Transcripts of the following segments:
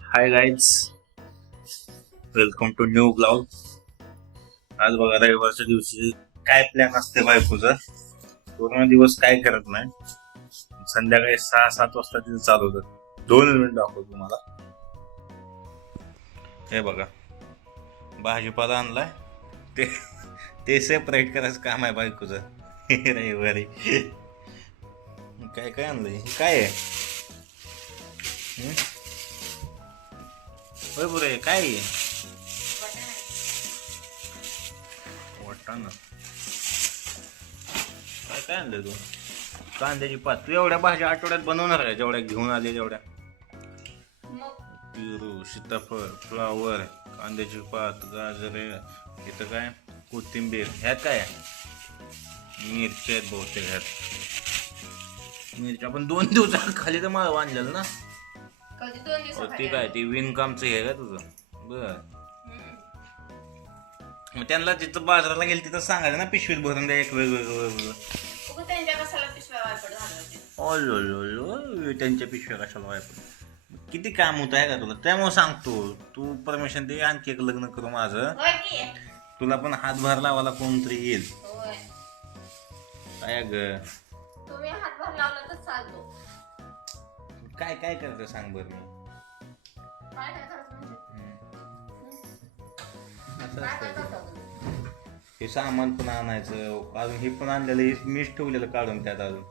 Hi guys welcome to new blog आज बघा रविवारच्या दिवशी काय प्लॅन असते बायकोचा? पूर्ण दिवस काय करत नाही. संध्याकाळी सहा सात वाजता तिथे चालू होतं. दोन मिनिट दाखवतो तुम्हाला. हे बघा. भाजीपाला आणलाय. ते ते सेपरेट करायचं काम आहे बायकोचं. रविवारी. काय काय आणलंय? काय आहे? होय बरे काय? वाटाणा. काय काय आणलं तू? कांद्याची पात. तू एवढ्या भाज्या आठवड्यात बनवणार आहे जेवढ्या घेऊन आले तेवढ्या पेरू सीताफळ फ्लावर कांद्याची पात गाजरे इथं काय? कोथिंबीर. ह्यात काय? मिरच्या आहेत बहुतेक ह्यात. मिरच्या. पण दोन दिवसा खाली तर मला आणलेलं ना? कधी दोन ते काय ते विणकामचं हे का तुझं? बर. मग त्यांना जिथं बाजाराला गेलं तिथं सांगायचं ना पिशवीत भरून द्या एक वेगवेगळं वेगवेगळं त्यांच्या कशाला पिशव्या झालं होते त्यांच्या पिशव्या कशाला वापर किती काम होत आहे का तुला? त्यामुळे सांगतो तू परमिशन दे आणखी एक लग्न करू माझं. तुला पण हातभार लावायला कोणतरी येईल. काय ग? तुम्ही हातभार लावला तर चालतो. काय काय करते सांग बरं मी काय काय म्हणजे. असं काय काय असतं करता हे सामान पण आणायचं अजून हे पण आणलेलं हे मीच ठेवलेलं काढून त्यात अजून.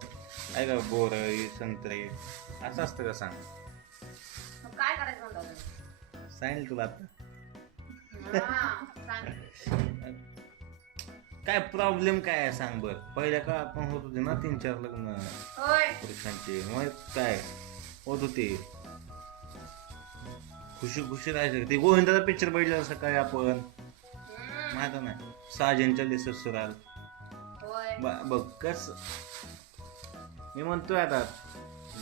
आहे का बोर संत्रे असं असतं का सांग? मग काय करायचं म्हणता तुम्ही सांगेल तुला आता. हा, सांग. काय प्रॉब्लेम काय आहे सांग बर? पहिल्या का आपण होत होते ना तीन चार लग्न होय. पुरुषांचे मग काय? होत होते. खुशी खुशी राहायचं ते गोविंदाचा पिक्चर बघितला सकाळी आपण? माहीत नाही साजनच्या दिसत सुराल बघ कस? मी म्हणतोय आता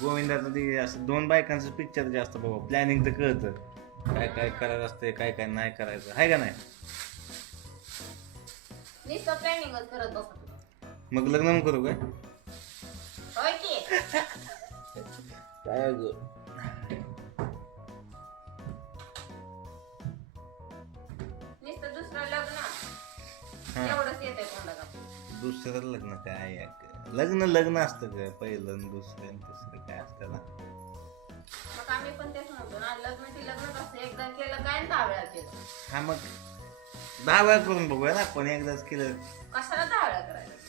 गोविंदाचं ते असं दोन बायकांचं पिक्चर जास्त बाबा प्लॅनिंग तर कळतं. काय काय करायचं असते काय काय नाही करायचं. आहे का नाही? करत. मग लग्न करू काय? काय नुसतं दुसरं लग्न. हा. एवढंच येते तोंडाला दुसरं लग्न काय? लग्न लग्न असतं का पहिलं दुसरं आणि तिसरं काय असतं ना? मग आम्ही पण तेच म्हणतो ना लग्न ते लग्नच असतं एकदा केलं काय आणि दहा वेळा केलं? हा मग दहा वेळा करून बघूया ना आपण एकदाच केलं. कशाला दहा वेळा करायचं?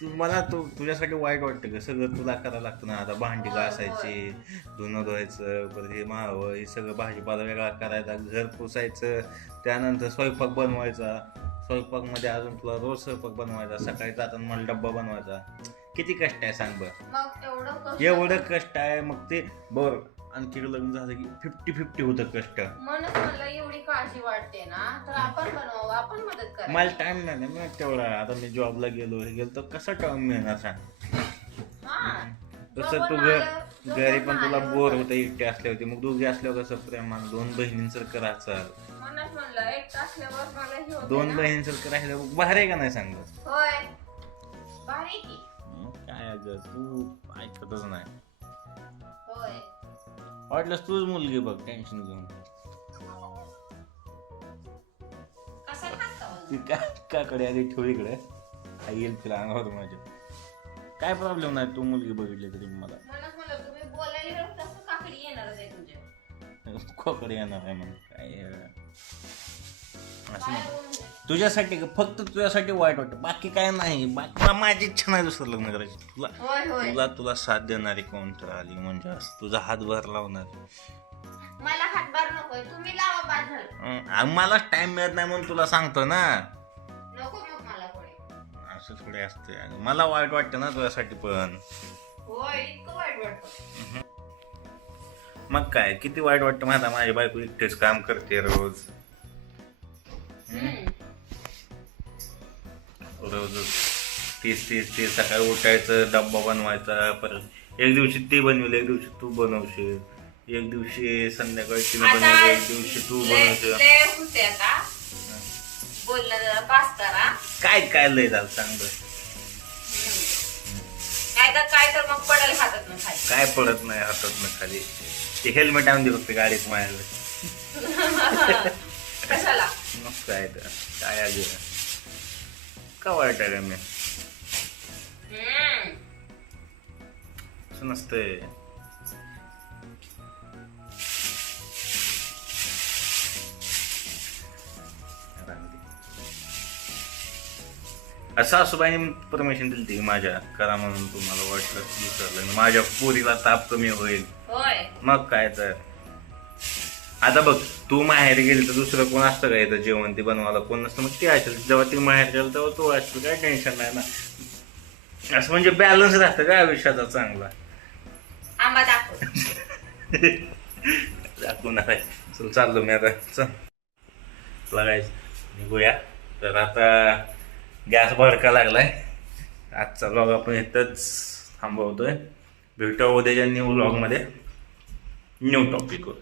तू मला तू तुझ्यासाठी वाईट वाटतं का? सगळं तुला करायला लागतं ना. आता भांडी घासायची धुणं धुवायचं परत हे मावं हे सगळं भाजीपाला वेगळा करायचा घर पुसायचं त्यानंतर स्वयंपाक बनवायचा. स्वयंपाकमध्ये अजून तुला रोज स्वयंपाक बनवायचा सकाळी जाताना मला डब्बा बनवायचा. किती कष्ट आहे सांग बरं. मग एवढं कष्ट एवढं कष्ट आहे मग ते बर. आणखी लग्न झालं की फिफ्टी फिफ्टी होतं कष्ट. मला एवढी काळजी वाटते ना तर आपण बनवावं आपण मदत करा मला टाइम नाही ना मग तेवढा. आता मी जॉबला गेलो हे गेलो तर कसा टाइम मिळणार सांग? तसं तू घ- घरी पण तुला बोर होतं एकटे असले होते मग दोघे असल्यावर कसं प्रेमान? दोन बहिणींसारखं राहायचं म्हणूनच म्हणलं एक असल्यावर मला हे होतं दोन ना. बहिणींसारखं राहिलं बाहेर आहे का नाही सांग? बरं? होय. भारी की. मग काय अगं तू ऐकतच नाही. होय. वाटलंस तूच मुलगी बघ टेन्शन घेऊन. ती का काकडे आधी ठेव इकडे. आई येईल तिला अंगावर माझ्या. काय प्रॉब्लेम नाही तू मुलगी बघितली तरी मला. म्हणूनच म्हणलं तुम्ही बोलायला गेलं तसं काकडी येणारच आहे तुमच्या खोकडे येणार आहे म्हणून काय असं नाही. तुझ्यासाठी फक्त तुझ्यासाठी वाईट वाटतं. बाकी काय नाही. बाकी मला माझी इच्छा नाही दुसरं लग्न करायची. तुला होय होय. तुला तुला साथ देणारी कोण तर आली? म्हणजे असं तुझा हातभार लावणार. मला हातभार नकोय. तुम्ही लावा अं, मला टाइम मिळत नाही म्हणून तुला सांगतो ना. नको मग मला कोणी असं थोडे असते आणि मला वाईट वाटतं ना तुझ्यासाठी पण. होय इतकं वाईट वाटतं. मग काय? किती वाईट वाटतं माझा माझी बायको एकटेच काम करते रोज. रोज तीस तीस तीस सकाळी उठायचं डब्बा बनवायचा परत एक दिवशी ती बनवली एक दिवशी तू बनवशील. एक दिवशी संध्याकाळी तिने बनवली एक दिवशी तू बनवशील. लय होते आता. बोलणं जरा पास करा काय काय लय झालं सांग बरं. मग पडेल हातात ना खाली. काय पडत नाही हातात खाली. ते हेल्मेट आणून दे फक्त गाडीत माझ्याकडे कशाला? मग काय तर काय आधी का वाईट आहे मी. असं आसूबाईने परमिशन दिली ती माझ्या करा म्हणून तुम्हाला वाटलं विसरलं माझ्या पोरीला ताप कमी होईल. मग काय तर. आता बघ तू माहेर गेली तर दुसरं कोण असतं का इथं जेवण ते बनवायला? कोण नसतं. मग ती असेल. जेव्हा ती माहेर गेलं तेव्हा तू असेल काय टेन्शन नाही ना. असं म्हणजे बॅलन्स राहतं का आयुष्याचा चांगला? आंबा दाखव. दाखवणार आहे चल चाललो मी आता. चल. लगायचं निघूया. तर आता गॅस भडका लागलाय. आजचा ब्लॉग आपण इथंच थांबवतोय. भेटूया उद्याच्या न्यू ब्लॉगमध्ये न्यू टॉपिकवर